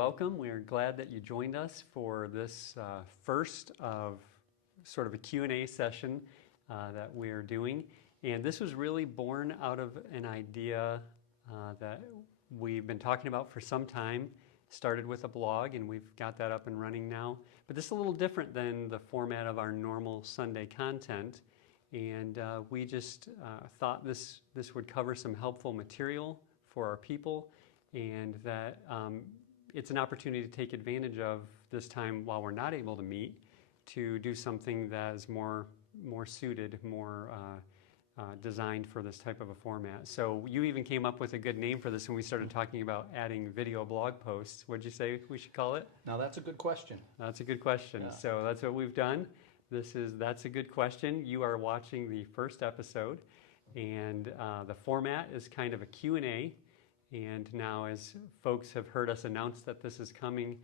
welcome. We are glad that you joined us for this first of sort of a Q&A session that we're doing. And this was really born out of an idea that we've been talking about for some time. Started with a blog, and we've got that up and running now. But this is a little different than the format of our normal Sunday content. And we just thought this would cover some helpful material for our people, and that it's an opportunity to take advantage of this time while we're not able to meet to do something that is more suited, more designed for this type of a format. So you even came up with a good name for this when we started talking about adding video blog posts. What'd you say we should call it? Now that's a good question. That's a good question. Yeah. So that's what we've done. That's a good question. You are watching the first episode, and the format is kind of a Q&A. And now, as folks have heard us announce that this is coming,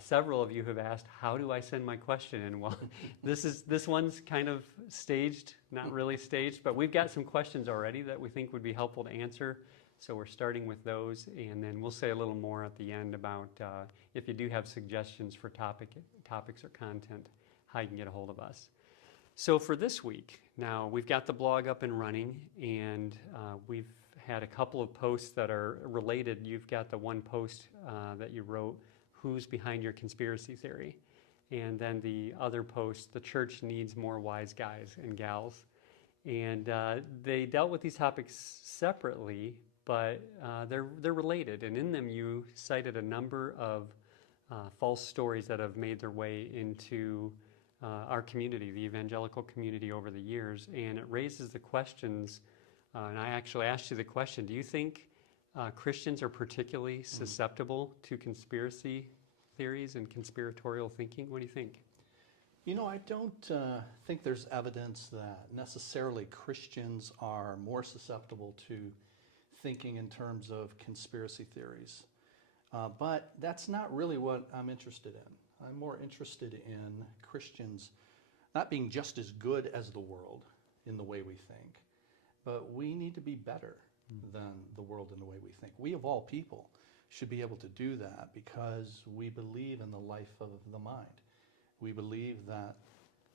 several of you have asked, how do I send my question? And well, this one's kind of staged, not really staged, but we've got some questions already that we think would be helpful to answer. So we're starting with those, and then we'll say a little more at the end about if you do have suggestions for topics or content, how you can get a hold of us. So for this week, now we've got the blog up and running, and we've had a couple of posts that are related. You've got the one post that you wrote, who's behind your conspiracy theory? And then the other post, the church needs more wise guys and gals. And they dealt with these topics separately, but they're related. And in them you cited a number of false stories that have made their way into our community, the evangelical community, over the years. And it raises the questions, and I actually asked you the question, do you think Christians are particularly susceptible to conspiracy theories and conspiratorial thinking? What do you think? You know, I don't think there's evidence that necessarily Christians are more susceptible to thinking in terms of conspiracy theories. But that's not really what I'm interested in. I'm more interested in Christians not being just as good as the world in the way we think, but we need to be better than the world in the way we think. We, of all people, should be able to do that because we believe in the life of the mind. We believe that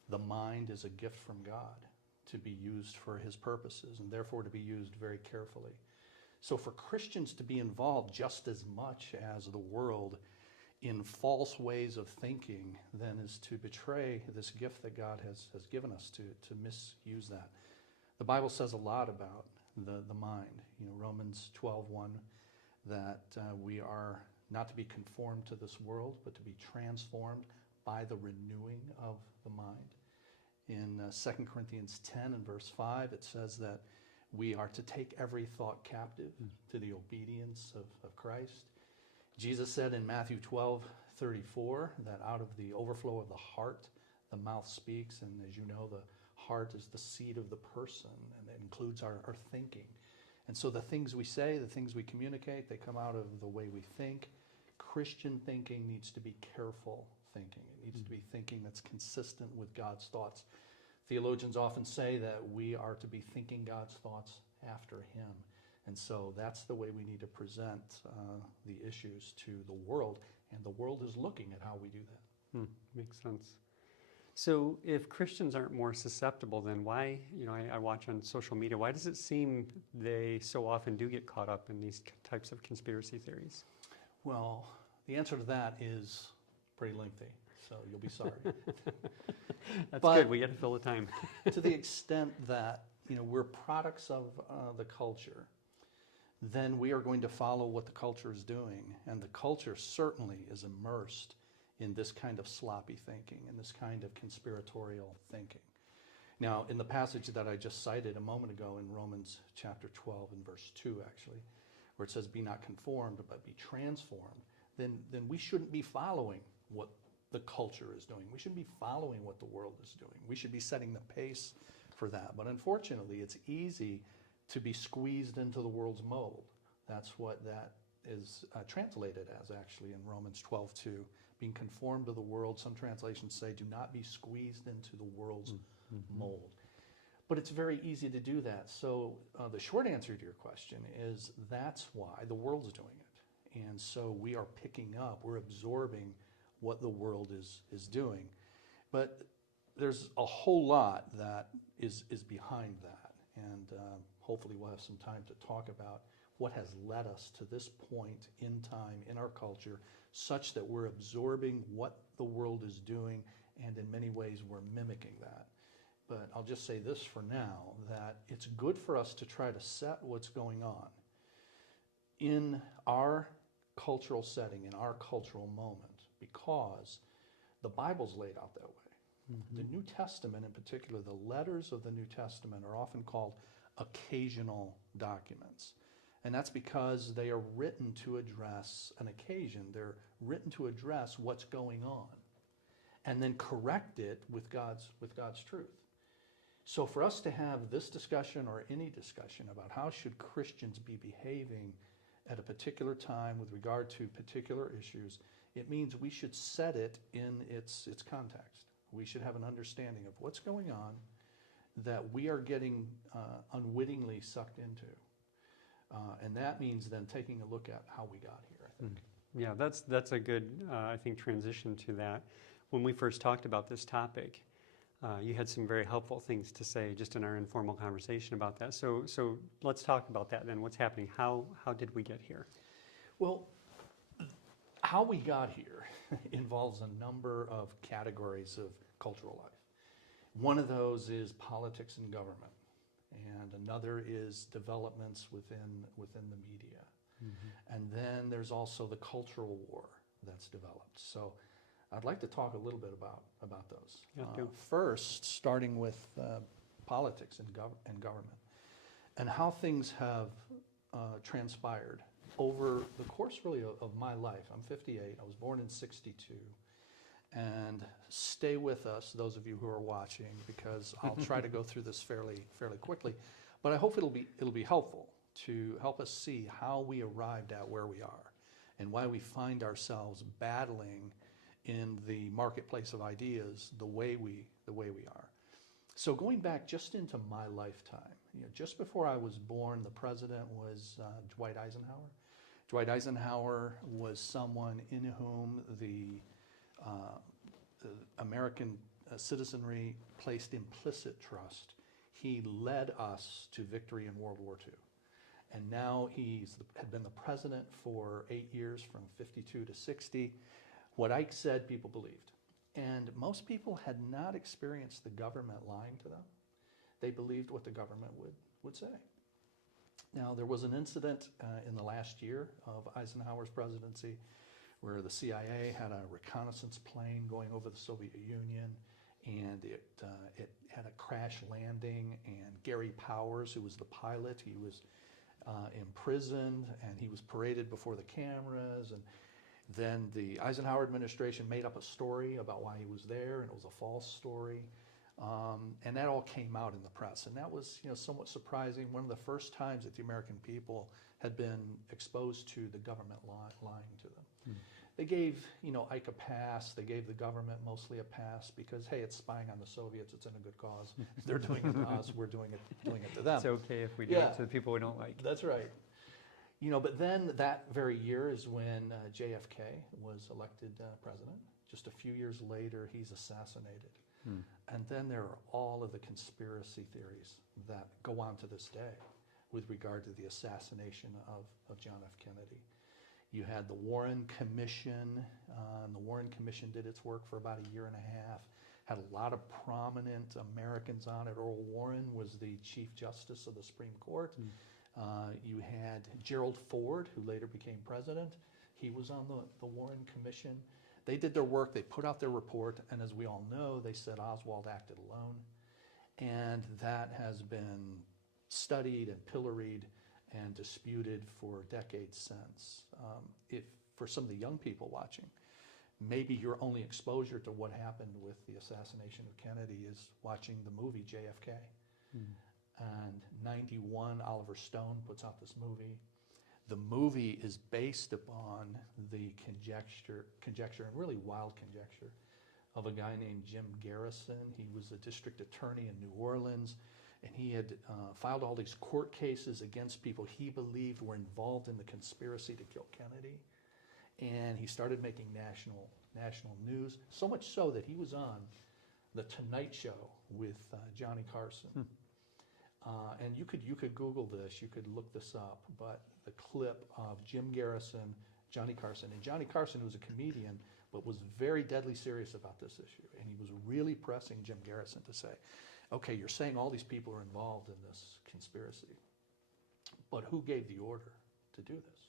the mind is a gift from God to be used for His purposes, and therefore to be used very carefully. So for Christians to be involved just as much as the world in false ways of thinking then is to betray this gift that God has given us, to misuse that. The Bible says a lot about the mind. You know, Romans 12:1, that we are not to be conformed to this world, but to be transformed by the renewing of the mind. In 2 Corinthians 10 and verse 5, it says that we are to take every thought captive to the obedience of Christ. Jesus said in Matthew 12:34 that out of the overflow of the heart, the mouth speaks. And as you know, the heart is the seat of the person, and it includes our thinking. And so the things we say, the things we communicate, they come out of the way we think. Christian thinking needs to be careful thinking. It needs to be thinking that's consistent with God's thoughts. Theologians often say that we are to be thinking God's thoughts after Him. And so that's the way we need to present the issues to the world. And the world is looking at how we do that. Makes sense. So if Christians aren't more susceptible, then why, I watch on social media, why does it seem they so often do get caught up in these types of conspiracy theories? Well, the answer to that is pretty lengthy, so you'll be sorry. That's good. We get to fill the time. To the extent that we're products of the culture, then we are going to follow what the culture is doing, and the culture certainly is immersed in this kind of sloppy thinking and this kind of conspiratorial thinking. Now, in the passage that I just cited a moment ago in Romans chapter 12 and verse 2, actually, where it says, be not conformed, but be transformed, then we shouldn't be following what the culture is doing. We shouldn't be following what the world is doing. We should be setting the pace for that. But unfortunately, it's easy to be squeezed into the world's mold. That's what that is translated as, actually, in Romans 12:2, being conformed to the world. Some translations say, do not be squeezed into the world's mold. But it's very easy to do that. So the short answer to your question is that's why the world's doing it. And so we are picking up, we're absorbing what the world is doing. But there's a whole lot that is behind that. And hopefully we'll have some time to talk about what has led us to this point in time in our culture, such that we're absorbing what the world is doing, and in many ways we're mimicking that. But I'll just say this for now, that it's good for us to try to set what's going on in our cultural setting, in our cultural moment, because the Bible's laid out that way. Mm-hmm. The New Testament in particular, the letters of the New Testament are often called occasional documents. And that's because they are written to address an occasion. They're written to address what's going on and then correct it with God's truth. So for us to have this discussion or any discussion about how should Christians be behaving at a particular time with regard to particular issues, it means we should set it in its context. We should have an understanding of what's going on that we are getting unwittingly sucked into. And that means then taking a look at how we got here, I think. Yeah, that's a good, I think, transition to that. When we first talked about this topic, you had some very helpful things to say just in our informal conversation about that. So let's talk about that then. What's happening? How did we get here? Well, how we got here involves a number of categories of cultural life. One of those is politics and government, and another is developments within the media. Mm-hmm. And then there's also the cultural war that's developed. So I'd like to talk a little bit about those. Yeah, first, starting with politics and government, and how things have transpired over the course really of my life. I'm 58. I was born in 62. And stay with us, those of you who are watching, because I'll try to go through this fairly quickly. But I hope it'll be helpful to help us see how we arrived at where we are and why we find ourselves battling in the marketplace of ideas the way we are. So going back just into my lifetime, just before I was born, the president was Dwight Eisenhower. Dwight Eisenhower was someone in whom the American citizenry placed implicit trust. He led us to victory in World War II. And now had been the president for 8 years, from 52 to 60. What Ike said, people believed. And most people had not experienced the government lying to them. They believed what the government would say. Now, there was an incident in the last year of Eisenhower's presidency where the CIA had a reconnaissance plane going over the Soviet Union, and it had a crash landing, and Gary Powers, who was the pilot, he was imprisoned, and he was paraded before the cameras, and then the Eisenhower administration made up a story about why he was there, and it was a false story, and that all came out in the press, and that was somewhat surprising. One of the first times that the American people had been exposed to the government lying to them. Hmm. They gave Ike a pass. They gave the government mostly a pass because, hey, it's spying on the Soviets. It's in a good cause. They're doing it to us. We're doing it to them. It's okay if we do it to the people we don't like. That's right. But then that very year is when JFK was elected president. Just a few years later, he's assassinated. Hmm. And then there are all of the conspiracy theories that go on to this day with regard to the assassination of John F. Kennedy. You had the Warren Commission, and the Warren Commission did its work for about a year and a half, had a lot of prominent Americans on it. Earl Warren was the Chief Justice of the Supreme Court. Mm. You had Gerald Ford, who later became president. He was on the Warren Commission. They did their work, they put out their report, and as we all know, they said Oswald acted alone. And that has been studied and pilloried and disputed for decades since. If for some of the young people watching, maybe your only exposure to what happened with the assassination of Kennedy is watching the movie JFK. Mm. And 91, Oliver Stone puts out this movie. The movie is based upon the conjecture, and really wild conjecture, of a guy named Jim Garrison. He was a district attorney in New Orleans. and he had filed all these court cases against people he believed were involved in the conspiracy to kill Kennedy. And he started making national news, so much so that he was on The Tonight Show with Johnny Carson. And you could Google this, you could look this up, but the clip of Jim Garrison, Johnny Carson, and Johnny Carson, who was a comedian, but was very deadly serious about this issue. And he was really pressing Jim Garrison to say, okay, you're saying all these people are involved in this conspiracy, but who gave the order to do this?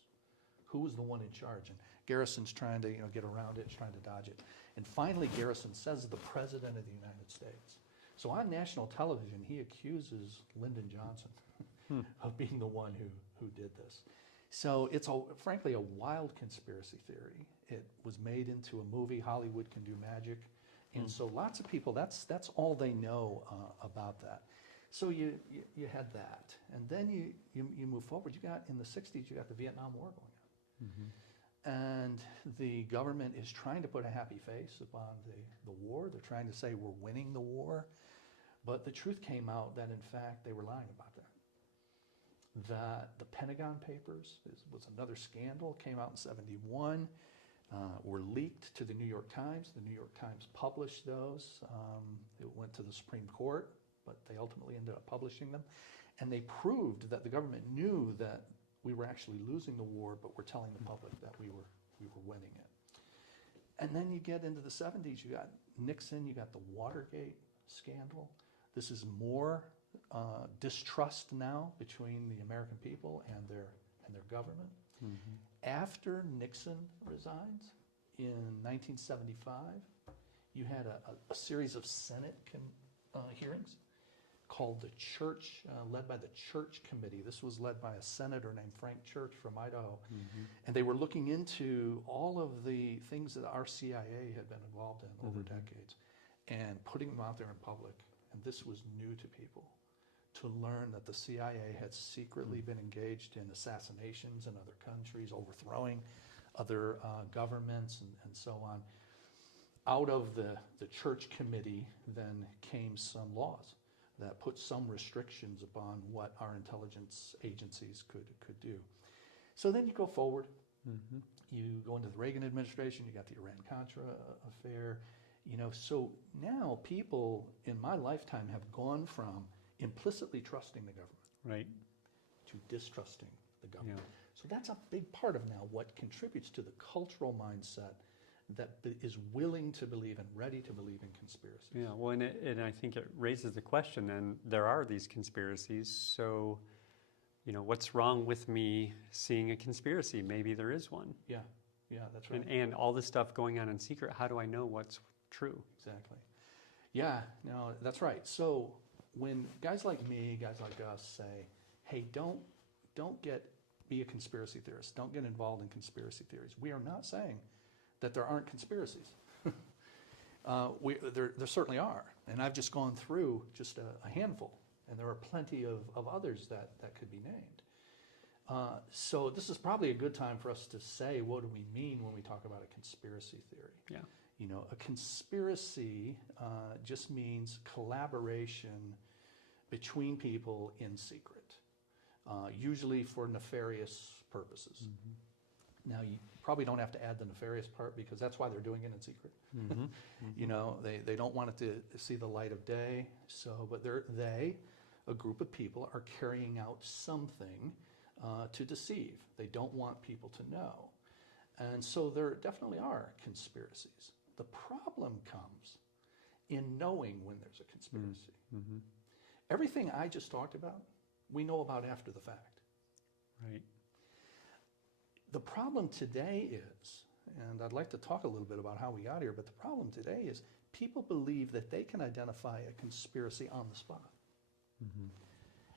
Who was the one in charge? And Garrison's trying to get around it, trying to dodge it. And finally, Garrison says the President of the United States. So on national television, he accuses Lyndon Johnson of being the one who did this. So it's frankly a wild conspiracy theory. It was made into a movie, Hollywood Can Do Magic. And so lots of people, that's all they know about that. So you had that. And then you move forward. You got, in the 60s, you got the Vietnam War going on. And the government is trying to put a happy face upon the war. They're trying to say we're winning the war. But the truth came out that, in fact, they were lying about that. That the Pentagon Papers was another scandal, came out in '71, were leaked to the New York Times. The New York Times published those. It went to the Supreme Court, but they ultimately ended up publishing them. And they proved that the government knew that we were actually losing the war, but we're telling the public that we were winning it. And then you get into the 70s, you got Nixon, you got the Watergate scandal. This is more distrust now between the American people and their government. After Nixon resigns in 1975, you had a series of Senate hearings called the Church, led by the Church Committee. This was led by a senator named Frank Church from Idaho. And they were looking into all of the things that our CIA had been involved in over decades and putting them out there in public. And this was new to people, to learn that the CIA had secretly been engaged in assassinations in other countries, overthrowing other governments and so on. Out of the Church Committee then came some laws that put some restrictions upon what our intelligence agencies could do. So then you go forward, you go into the Reagan administration, you got the Iran-Contra affair, so now people in my lifetime have gone from implicitly trusting the government to distrusting the government. So that's a big part of now what contributes to the cultural mindset that is willing to believe and ready to believe in conspiracies. Yeah, well, and I think it raises the question then, there are these conspiracies, so, what's wrong with me seeing a conspiracy? Maybe there is one. Yeah, that's right. And all this stuff going on in secret, how do I know what's true? Exactly. Yeah, no, that's right. So when guys like me, guys like us say, hey, don't be a conspiracy theorist. Don't get involved in conspiracy theories. We are not saying that there aren't conspiracies. There certainly are. And I've just gone through just a handful. And there are plenty of others that could be named. So this is probably a good time for us to say, what do we mean when we talk about a conspiracy theory? Yeah. A conspiracy just means collaboration between people in secret, usually for nefarious purposes. Now, you probably don't have to add the nefarious part because that's why they're doing it in secret. They don't want it to see the light of day. So, but a group of people, are carrying out something to deceive. They don't want people to know. And so there definitely are conspiracies. The problem comes in knowing when there's a conspiracy. Everything I just talked about, we know about after the fact. Right. The problem today is, and I'd like to talk a little bit about how we got here, but the problem today is people believe that they can identify a conspiracy on the spot.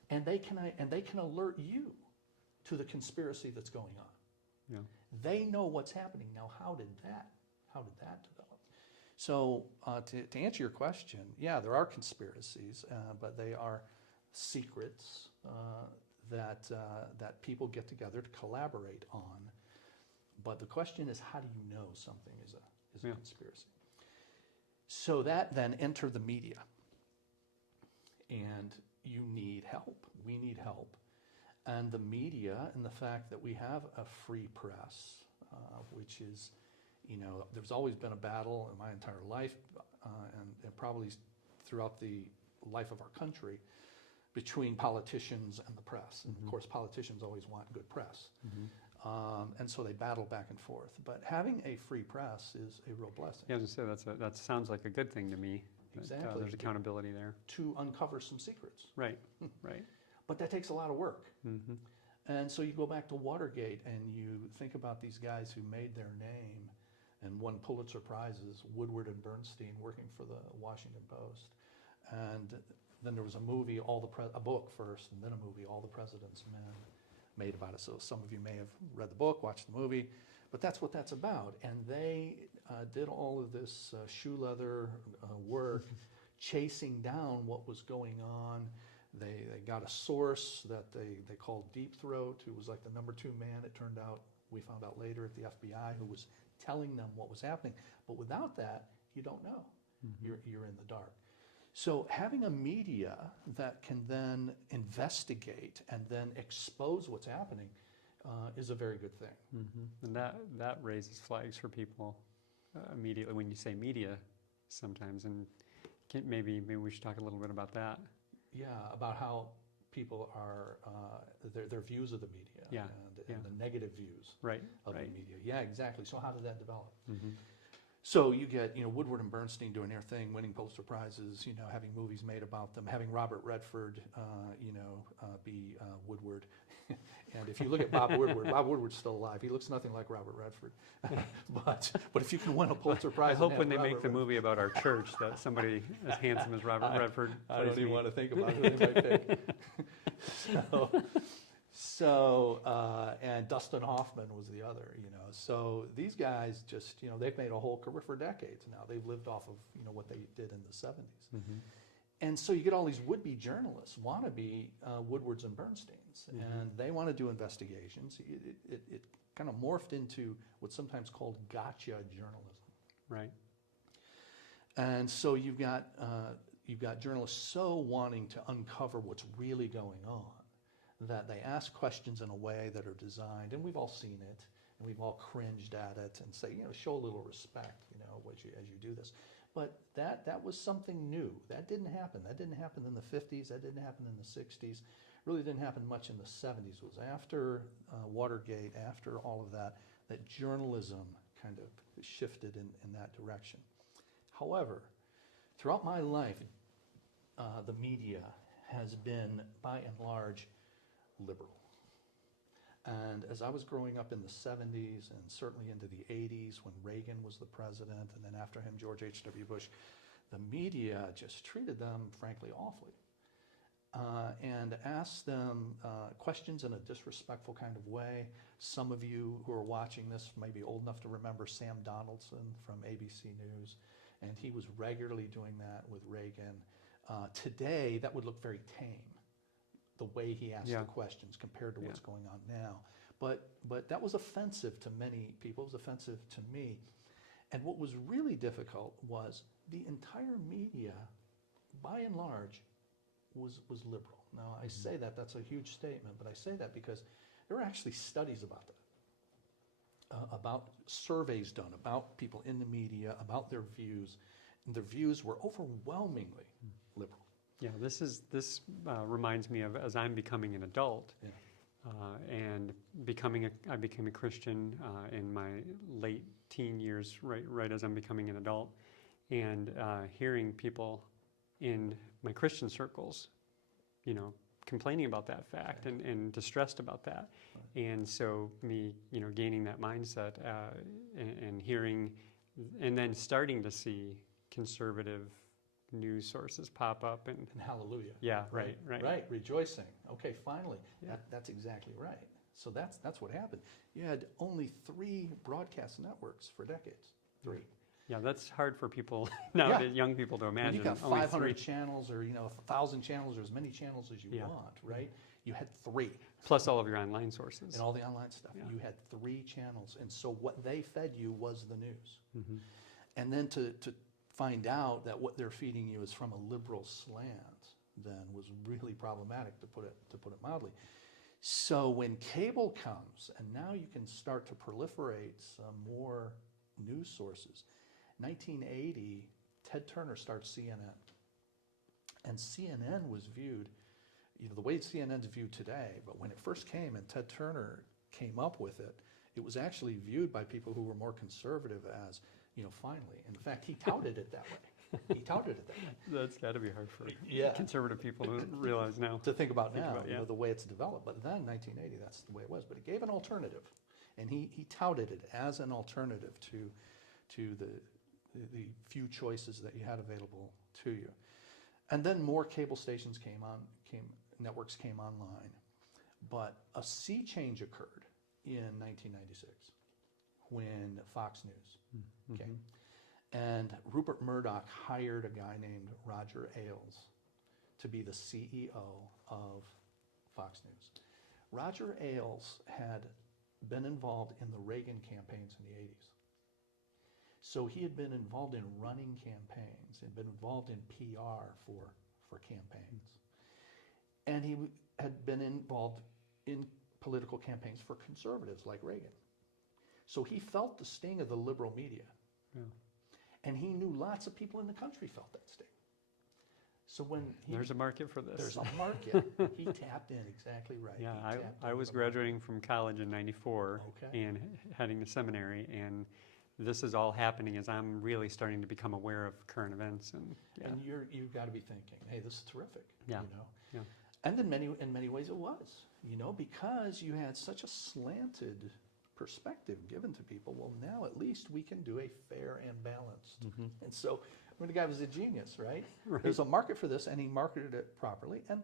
And they can alert you to the conspiracy that's going on. Yeah. They know what's happening. Now, how did that develop? So to answer your question, yeah, there are conspiracies, but they are secrets that people get together to collaborate on. But the question is, how do you know something is a conspiracy? So that then entered the media. And you need help. We need help. And the media and the fact that we have a free press, which is, there's always been a battle in my entire life, and probably throughout the life of our country, between politicians and the press. And of course, politicians always want good press. And so they battle back and forth. But having a free press is a real blessing. Yeah, I was going to say, that sounds like a good thing to me. Exactly. There's accountability there. To uncover some secrets. Right, right. But that takes a lot of work. And so you go back to Watergate and you think about these guys who made their name and won Pulitzer Prizes, Woodward and Bernstein, working for the Washington Post. And then there was a movie, a book first, and then a movie, All the President's Men, made about it. So some of you may have read the book, watched the movie, but that's what that's about. And they did all of this shoe leather work, chasing down what was going on. They got a source that they called Deep Throat, who was like the number 2 man, it turned out, we found out later, at the FBI, who was telling them what was happening. But without that, you don't know. You're in the dark. So having a media that can then investigate and then expose what's happening is a very good thing. And that raises flags for people immediately when you say media sometimes. And maybe we should talk a little bit about that. Yeah, about how people are, their views of the media and the negative views of the media. Yeah, exactly. So how did that develop? So you get, Woodward and Bernstein doing their thing, winning Pulitzer Prizes, having movies made about them, having Robert Redford, be Woodward. And if you look at Bob Woodward's still alive. He looks nothing like Robert Redford. but if you can win a Pulitzer Prize, I hope when they make the movie about our church that somebody as handsome as Robert Redford. I don't even want to think about who they might pick. And Dustin Hoffman was the other, So these guys just, they've made a whole career for decades now. They've lived off of, what they did in the 70s. And so you get all these would-be journalists, wannabe Woodwards and Bernsteins, and they want to do investigations. It kind of morphed into what's sometimes called gotcha journalism. Right. And so you've got journalists so wanting to uncover what's really going on that they ask questions in a way that are designed, and we've all seen it, and we've all cringed at it and say, show a little respect, as you do this. But that was something new. That didn't happen. That didn't happen in the 50s. That didn't happen in the 60s. Really didn't happen much in the 70s. It was after Watergate, after all of that journalism kind of shifted in that direction. However, throughout my life, the media has been, by and large, liberal. And as I was growing up in the 70s and certainly into the 80s when Reagan was the president, and then after him, George H.W. Bush, the media just treated them, frankly, awfully. And asked them questions in a disrespectful kind of way. Some of you who are watching this may be old enough to remember Sam Donaldson from ABC News, and he was regularly doing that with Reagan. Today, that would look very tame, the way he asked the questions compared to what's going on now. But that was offensive to many people. It was offensive to me. And what was really difficult was the entire media, by and large, was liberal. Now, I say that's a huge statement, but I say that because there are actually studies about that, about surveys done, about people in the media, about their views, and their views were overwhelmingly liberal. Yeah, this reminds me of as I'm becoming an adult, and I became a Christian in my late teen years, right as I'm becoming an adult, and hearing people in my Christian circles, complaining about that fact and distressed about that, and so me, gaining that mindset and hearing, and then starting to see conservative news sources pop up and hallelujah. Yeah, right. Rejoicing. Okay, finally, that's exactly right. So that's what happened. You had only 3 broadcast networks for decades. 3. Yeah, that's hard for people now, young people to imagine. When you got 500 channels or 1,000 channels or as many channels as you want, right? You had 3. Plus all of your online sources. And all the online stuff. Yeah. You had 3 channels. And so what they fed you was the news. And then to find out that what they're feeding you is from a liberal slant, then was really problematic, to put it mildly. So when cable comes, and now you can start to proliferate some more news sources. 1980, Ted Turner starts CNN. And CNN was viewed, the way CNN's viewed today, but when it first came and Ted Turner came up with it, it was actually viewed by people who were more conservative as, finally. In fact, he touted it that way. He touted it that way. That's got to be hard for Yeah. conservative people to realize now. To think about now, yeah. the way it's developed. But then, 1980, that's the way it was. But it gave an alternative. And he touted it as an alternative to the few choices that you had available to you. And then more cable stations networks came online. But a sea change occurred in 1996 when Fox News came. And Rupert Murdoch hired a guy named Roger Ailes to be the CEO of Fox News. Roger Ailes had been involved in the Reagan campaigns in the 80s. So he had been involved in running campaigns, had been involved in PR for campaigns. And he had been involved in political campaigns for conservatives like Reagan. So he felt the sting of the liberal media. Yeah. And he knew lots of people in the country felt that sting. So when there's a market for this. There's a market. He tapped in, exactly right. Yeah, I was graduating from college in '94 and heading to seminary, and this is all happening as I'm really starting to become aware of current events. And you've got to be thinking, hey, this is terrific. Yeah. Yeah. And in many ways it was, because you had such a slanted perspective given to people. Well, now at least we can do a fair and balanced. And so, the guy was a genius, right? There's a market for this, and he marketed it properly. And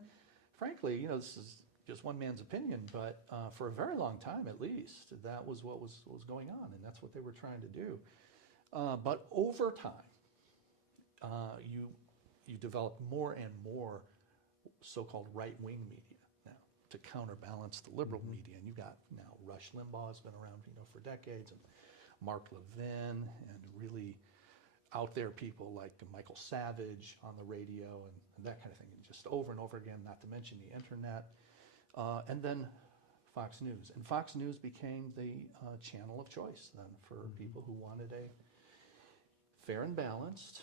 frankly, this is just one man's opinion, but for a very long time, at least, that was what was going on, and that's what they were trying to do. But over time, you develop more and more so-called right-wing media now to counterbalance the liberal media. And you got now Rush Limbaugh has been around, for decades, and Mark Levin, and really out there people like Michael Savage on the radio and that kind of thing, and just over and over again, not to mention the internet. And then Fox News. And Fox News became the channel of choice then for people who wanted a fair and balanced.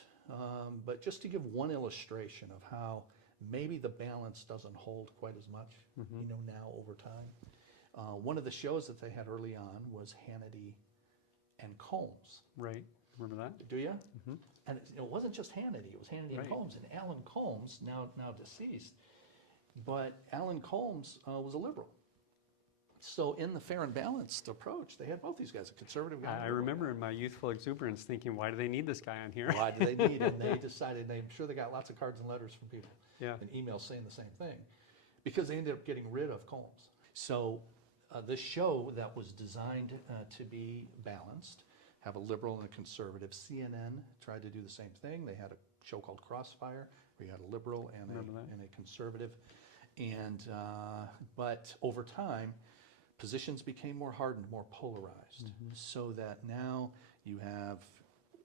But just to give one illustration of how maybe the balance doesn't hold quite as much, now over time. One of the shows that they had early on was Hannity and Combs. Right. Remember that? Do you? And it wasn't just Hannity. It was Hannity and Combs. And Alan Combs, now deceased, but Alan Combs was a liberal. So in the fair and balanced approach, they had both these guys, a conservative guy. I remember in my youthful exuberance thinking, why do they need this guy on here? Why do they need him? They decided, I'm sure they got lots of cards and letters from people and emails saying the same thing, because they ended up getting rid of Combs. So this show that was designed to be balanced, have a liberal and a conservative. CNN tried to do the same thing. They had a show called Crossfire, where you had a liberal and a conservative. And but over time, positions became more hardened, more polarized, so that now you have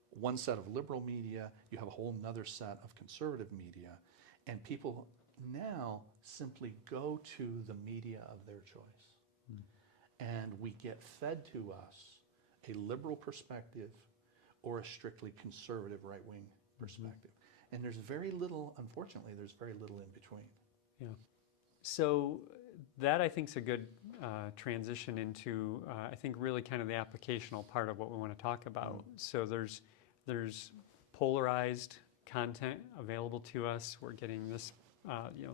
one set of liberal media, you have a whole nother set of conservative media, and people now simply go to the media of their choice. And we get fed to us a liberal perspective or a strictly conservative right-wing perspective. And there's very little, unfortunately, there's very little in between. Yeah. So that, I think, is a good transition into, I think, really kind of the applicational part of what we want to talk about. So there's polarized content available to us. We're getting this,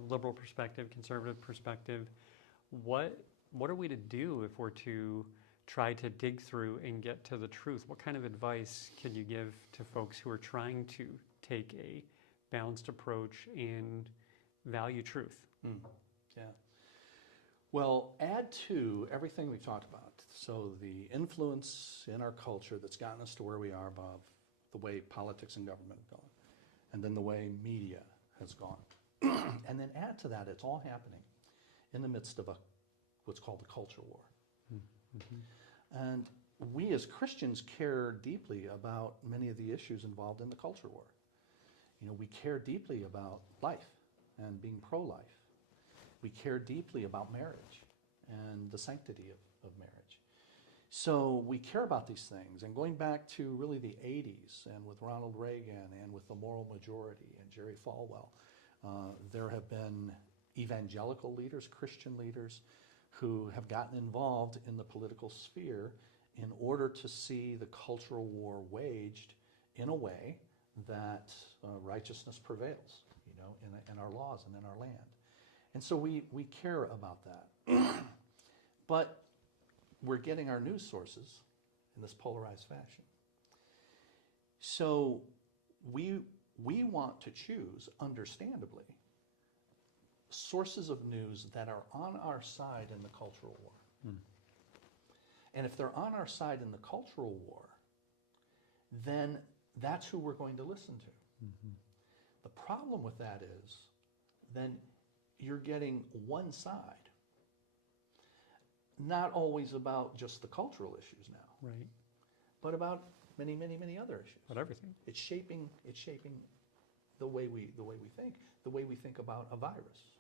liberal perspective, conservative perspective. What are we to do if we're to try to dig through and get to the truth? What kind of advice can you give to folks who are trying to take a balanced approach and value truth? Yeah. Well, add to everything we've talked about. So the influence in our culture that's gotten us to where we are, above the way politics and government have gone, and then the way media has gone. And then add to that, it's all happening in the midst of what's called a culture war. And we as Christians care deeply about many of the issues involved in the culture war. We care deeply about life and being pro-life. We care deeply about marriage and the sanctity of marriage. So we care about these things. And going back to really the 80s and with Ronald Reagan and with the moral majority and Jerry Falwell, there have been evangelical leaders, Christian leaders, who have gotten involved in the political sphere in order to see the cultural war waged in a way that righteousness prevails, in our laws and in our land. And so we care about that. But we're getting our news sources in this polarized fashion. So we want to choose, understandably, sources of news that are on our side in the cultural war. And if they're on our side in the cultural war, then that's who we're going to listen to. The problem with that is then you're getting one side, not always about just the cultural issues now, Right. but about many, many, many other issues. About everything. It's shaping the way we think about a virus,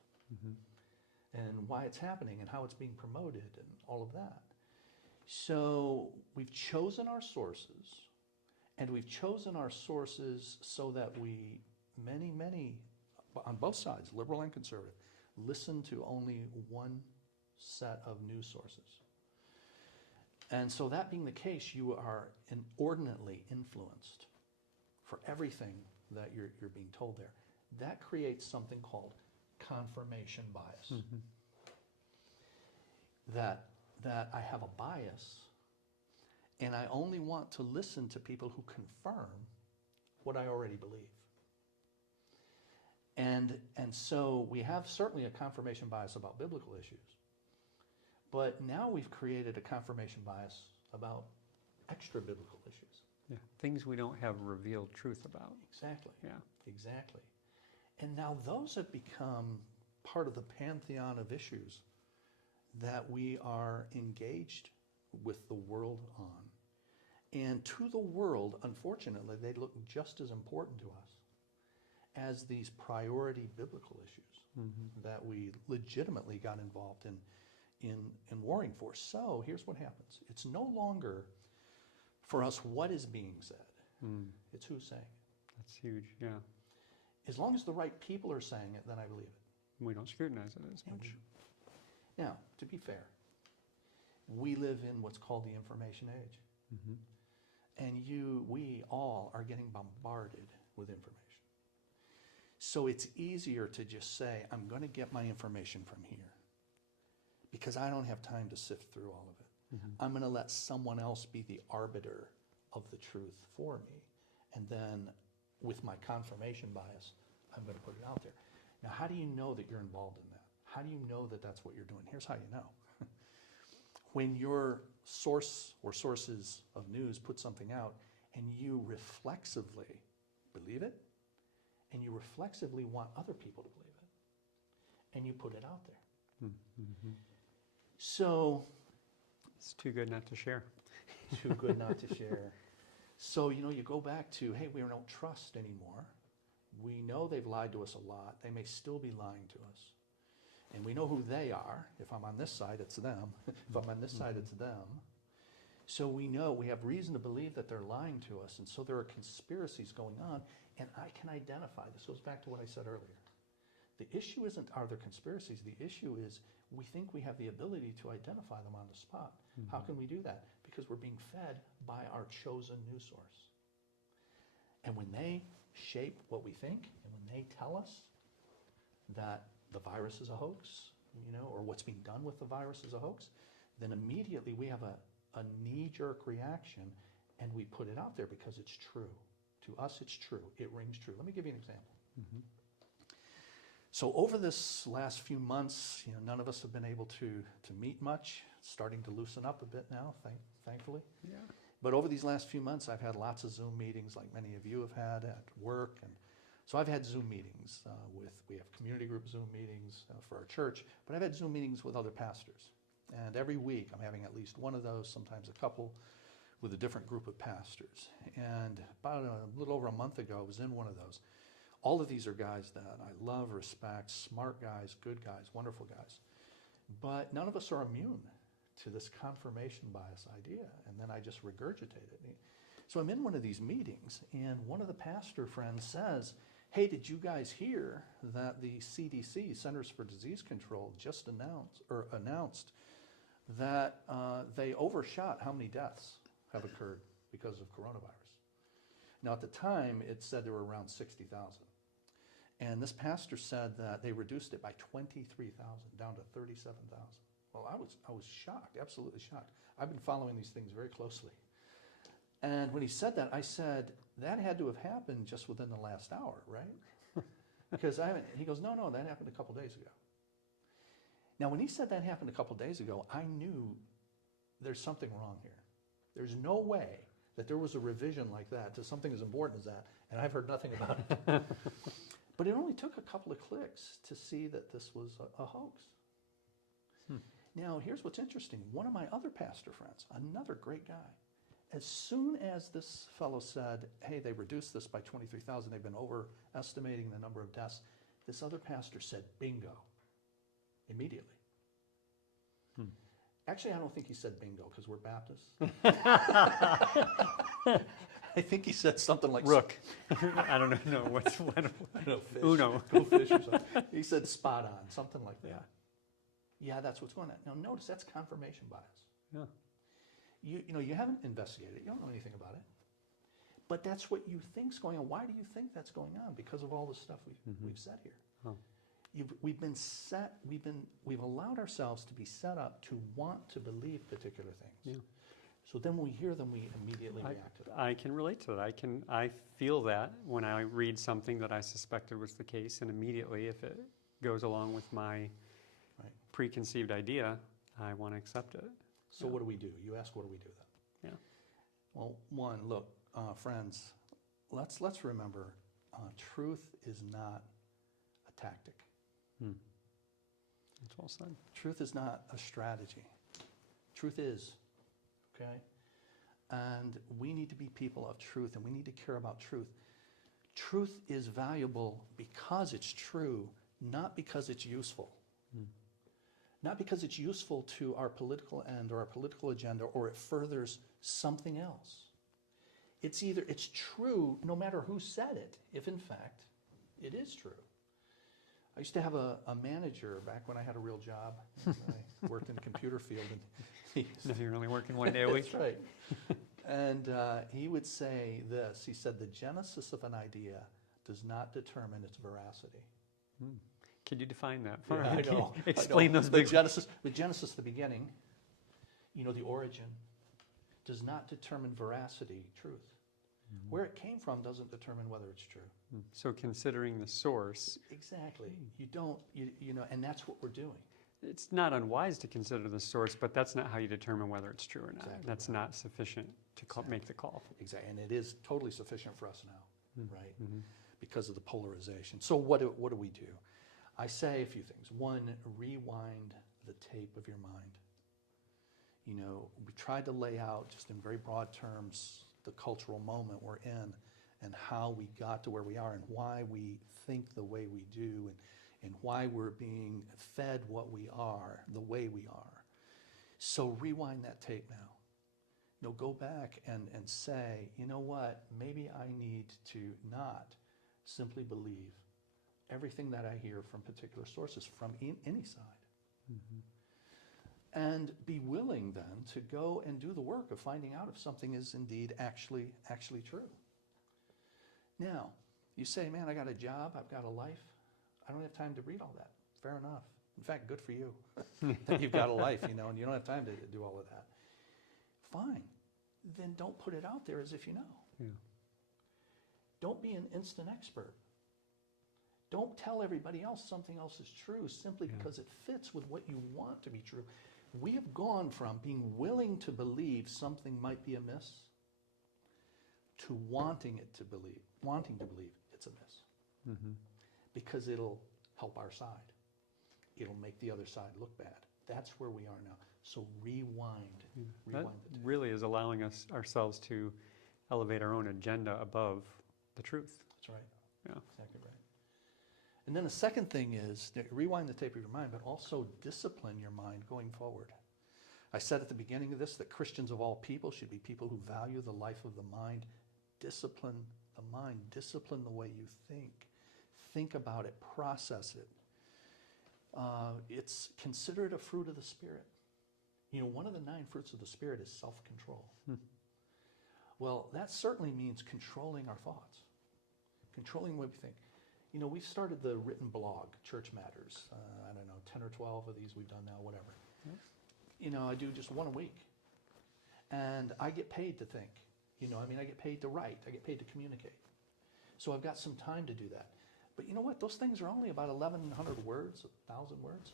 and why it's happening and how it's being promoted and all of that. So we've chosen our sources, and we've chosen our sources so that we, many, on both sides, liberal and conservative, listen to only one set of news sources. And so that being the case, you are inordinately influenced for everything that you're being told there. That creates something called confirmation bias. That I have a bias, and I only want to listen to people who confirm what I already believe. And so we have certainly a confirmation bias about biblical issues, but now we've created a confirmation bias about extra biblical issues. Yeah. Things we don't have revealed truth about. Exactly. Yeah. Exactly. And now those have become part of the pantheon of issues that we are engaged with the world on. And to the world, unfortunately, they look just as important to us as these priority biblical issues that we legitimately got involved in warring for. So here's what happens. It's no longer for us what is being said. It's who's saying it. That's huge, yeah. As long as the right people are saying it, then I believe it. We don't scrutinize it as much. Now, to be fair, we live in what's called the information age. And we all are getting bombarded with information. So it's easier to just say, I'm going to get my information from here because I don't have time to sift through all of it. I'm going to let someone else be the arbiter of the truth for me. And then with my confirmation bias, I'm going to put it out there. Now, how do you know that you're involved in that? How do you know that that's what you're doing? Here's how you know. When your source or sources of news put something out and you reflexively believe it, and you reflexively want other people to believe it, and you put it out there. So it's too good not to share. Too good not to share. So, you go back to, hey, we don't trust anymore. We know they've lied to us a lot. They may still be lying to us. And we know who they are. If I'm on this side, it's them. If I'm on this side, it's them. So we know, we have reason to believe that they're lying to us. And so there are conspiracies going on. And I can identify, this goes back to what I said earlier. The issue isn't, are there conspiracies? The issue is, we think we have the ability to identify them on the spot. How can we do that? Because we're being fed by our chosen news source. And when they shape what we think, and when they tell us that the virus is a hoax, or what's being done with the virus is a hoax, then immediately we have a knee-jerk reaction, and we put it out there because it's true. To us, it's true. It rings true. Let me give you an example. So over this last few months, none of us have been able to meet much. It's starting to loosen up a bit now, thankfully. Yeah. But over these last few months, I've had lots of Zoom meetings like many of you have had at work. And so I've had Zoom meetings we have community group Zoom meetings for our church, but I've had Zoom meetings with other pastors. And every week I'm having at least one of those, sometimes a couple, with a different group of pastors. And about a little over a month ago, I was in one of those. All of these are guys that I love, respect, smart guys, good guys, wonderful guys. But none of us are immune to this confirmation bias idea, and then I just regurgitate it. So I'm in one of these meetings, and one of the pastor friends says, hey, did you guys hear that the CDC, Centers for Disease Control, just announced that they overshot how many deaths have occurred because of coronavirus? Now, at the time, it said there were around 60,000. And this pastor said that they reduced it by 23,000, down to 37,000. Well, I was shocked, absolutely shocked. I've been following these things very closely. And when he said that, I said, that had to have happened just within the last hour, right? Because he goes, no, that happened a couple days ago. Now, when he said that happened a couple days ago, I knew there's something wrong here. There's no way that there was a revision like that to something as important as that, and I've heard nothing about it. But it only took a couple of clicks to see that this was a hoax. Now, here's what's interesting. One of my other pastor friends, another great guy, as soon as this fellow said, hey, they reduced this by 23,000, they've been overestimating the number of deaths, this other pastor said, bingo, immediately. Actually, I don't think he said bingo because we're Baptists. I think he said something like Rook. I don't know. What's I don't know, fish. Uno. Go fish or something. He said spot on, something like that. Yeah, that's what's going on. Now, notice that's confirmation bias. Yeah. You haven't investigated it. You don't know anything about it. But that's what you think's going on. Why do you think that's going on? Because of all the stuff we've said here. Oh. We've allowed ourselves to be set up to want to believe particular things. Yeah. So then when we hear them, we immediately react to them. I can relate to that. I feel that when I read something that I suspected was the case, and immediately, if it goes along with my preconceived idea, I want to accept it. So what do we do? You ask, what do we do then? Yeah. Well, one, look, friends, let's remember, truth is not a tactic. That's well said. Truth is not a strategy. Truth is, okay? And we need to be people of truth, and we need to care about truth. Truth is valuable because it's true, not because it's useful. Not because it's useful to our political end or our political agenda, or it furthers something else. It's true no matter who said it, if in fact it is true. I used to have a manager back when I had a real job. I worked in the computer field. And No, you're only working one day a week. That's right. And he would say this. He said, the genesis of an idea does not determine its veracity. Could you define that for I know. Explain those the big... Genesis, the beginning, the origin, does not determine veracity, truth. Where it came from doesn't determine whether it's true. So considering the source... Exactly. You don't, and that's what we're doing. It's not unwise to consider the source, but that's not how you determine whether it's true or not. Exactly That's right. not sufficient to make the call. Exactly. And it is totally sufficient for us now, right? Because of the polarization. So what do we do? I say a few things. One, rewind the tape of your mind. We tried to lay out, just in very broad terms, the cultural moment we're in and how we got to where we are and why we think the way we do and why we're being fed what we are, the way we are. So rewind that tape now. Go back and say, you know what, maybe I need to not simply believe everything that I hear from particular sources from any side. And be willing then to go and do the work of finding out if something is indeed actually true. Now, you say, man, I got a job, I've got a life, I don't have time to read all that. Fair enough. In fact, good for you that you've got a life, and you don't have time to do all of that. Fine. Then don't put it out there as if you know. Yeah. Don't be an instant expert. Don't tell everybody else something else is true simply because it fits with what you want to be true. We have gone from being willing to believe something might be amiss to wanting to believe it's amiss. Because it'll help our side. It'll make the other side look bad. That's where we are now. So rewind the tape. Really is allowing ourselves to elevate our own agenda above the truth. That's right. Yeah. Exactly right. And then the second thing is rewind the tape of your mind, but also discipline your mind going forward. I said at the beginning of this that Christians of all people should be people who value the life of the mind. Discipline the mind. Discipline the way you think. Think about it. Process it. It's consider it a fruit of the Spirit. You know, one of the 9 fruits of the Spirit is self-control. Well, that certainly means controlling our thoughts, controlling what we think. You know, we started the written blog, Church Matters. I don't know, 10 or 12 of these we've done now, whatever. You know, I do just one a week. And I get paid to think. You know, I mean, I get paid to write. I get paid to communicate. So I've got some time to do that. But you know what? Those things are only about 1,100 words, 1,000 words.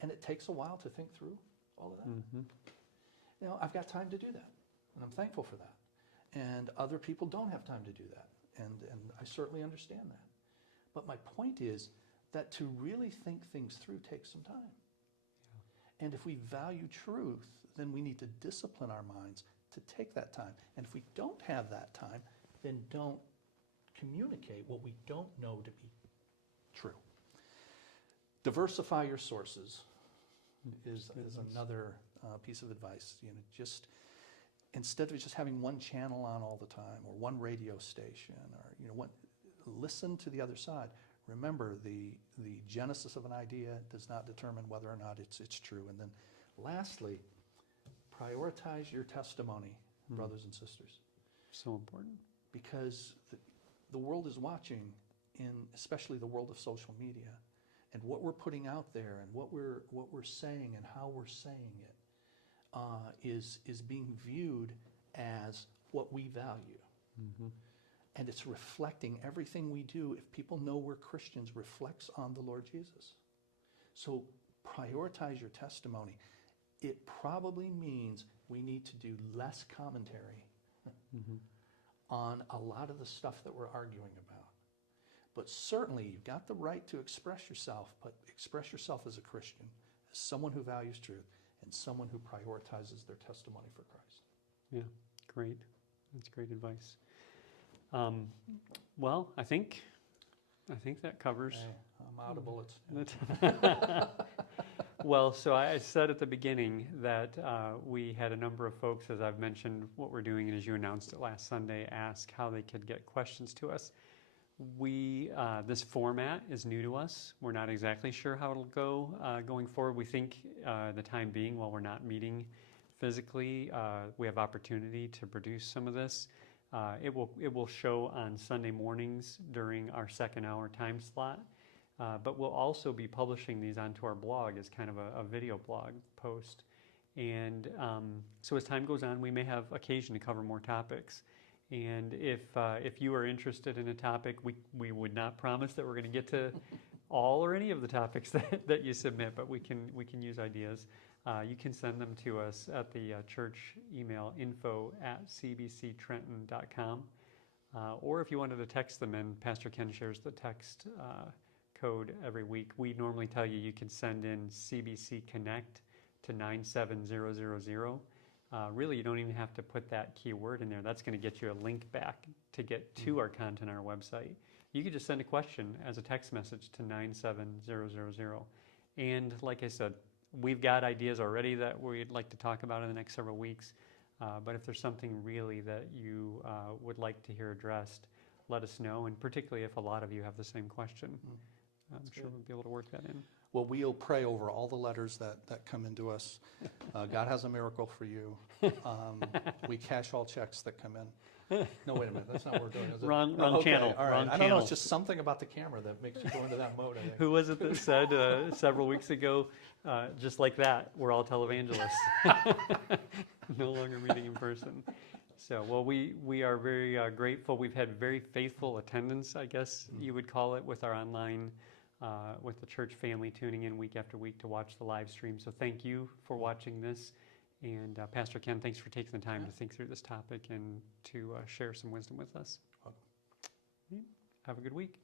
And it takes a while to think through all of that. You know, I've got time to do that. And I'm thankful for that. And other people don't have time to do that. And I certainly understand that. But my point is that to really think things through takes some time. And if we value truth, then we need to discipline our minds to take that time. And if we don't have that time, then don't communicate what we don't know to be true. Diversify your sources is another piece of advice. You know, just instead of just having one channel on all the time or one radio station, or you know, listen to the other side. Remember, the genesis of an idea does not determine whether or not it's true. And then lastly, prioritize your testimony, brothers and sisters. So important. Because the world is watching, especially the world of social media, and what we're putting out there and what we're saying and how we're saying it is being viewed as what we value. And it's reflecting everything we do. If people know we're Christians, reflects on the Lord Jesus. So prioritize your testimony. It probably means we need to do less commentary on a lot of the stuff that we're arguing about. But certainly you've got the right to express yourself, but express yourself as a Christian, as someone who values truth, and someone who prioritizes their testimony for Christ. Yeah, great. That's great advice. Well, I think that covers. Hey, I'm out of bullets. Well, so I said at the beginning that we had a number of folks, as I've mentioned, what we're doing, and as you announced it last Sunday, ask how they could get questions to us. This format is new to us. We're not exactly sure how it'll go going forward. We think the time being, while we're not meeting physically, we have opportunity to produce some of this. It will show on Sunday mornings during our second hour time slot, but we'll also be publishing these onto our blog as kind of a video blog post. And so as time goes on, we may have occasion to cover more topics. And if you are interested in a topic, we would not promise that we're going to get to all or any of the topics that you submit, but we can use ideas. You can send them to us at the church email info@cbctrenton.com. Or if you wanted to text them in, Pastor Ken shares the text code every week. We normally tell you can send in CBC Connect to 97000. Really, you don't even have to put that keyword in there. That's going to get you a link back to get to our content on our website. You can just send a question as a text message to 97000. And like I said, we've got ideas already that we'd like to talk about in the next several weeks. But if there's something really that you would like to hear addressed, let us know. And particularly if a lot of you have the same question, I'm sure we'll be able to work that in. Well, we'll pray over all the letters that come into us. God has a miracle for you. We cash all checks that come in. No, wait a minute. That's not what we're doing, is it? Wrong okay, channel. All right. Wrong I don't channel. know. It's just something about the camera that makes you go into that mode, I think. Who was it that said several weeks ago, just like that, we're all televangelists. No longer meeting in person. So, well, we are very grateful. We've had very faithful attendance, I guess you would call it, with our online, with the church family tuning in week after week to watch the live stream. So thank you for watching this. And Pastor Ken, thanks for taking the time to think through this topic and to share some wisdom with us. Have a good week.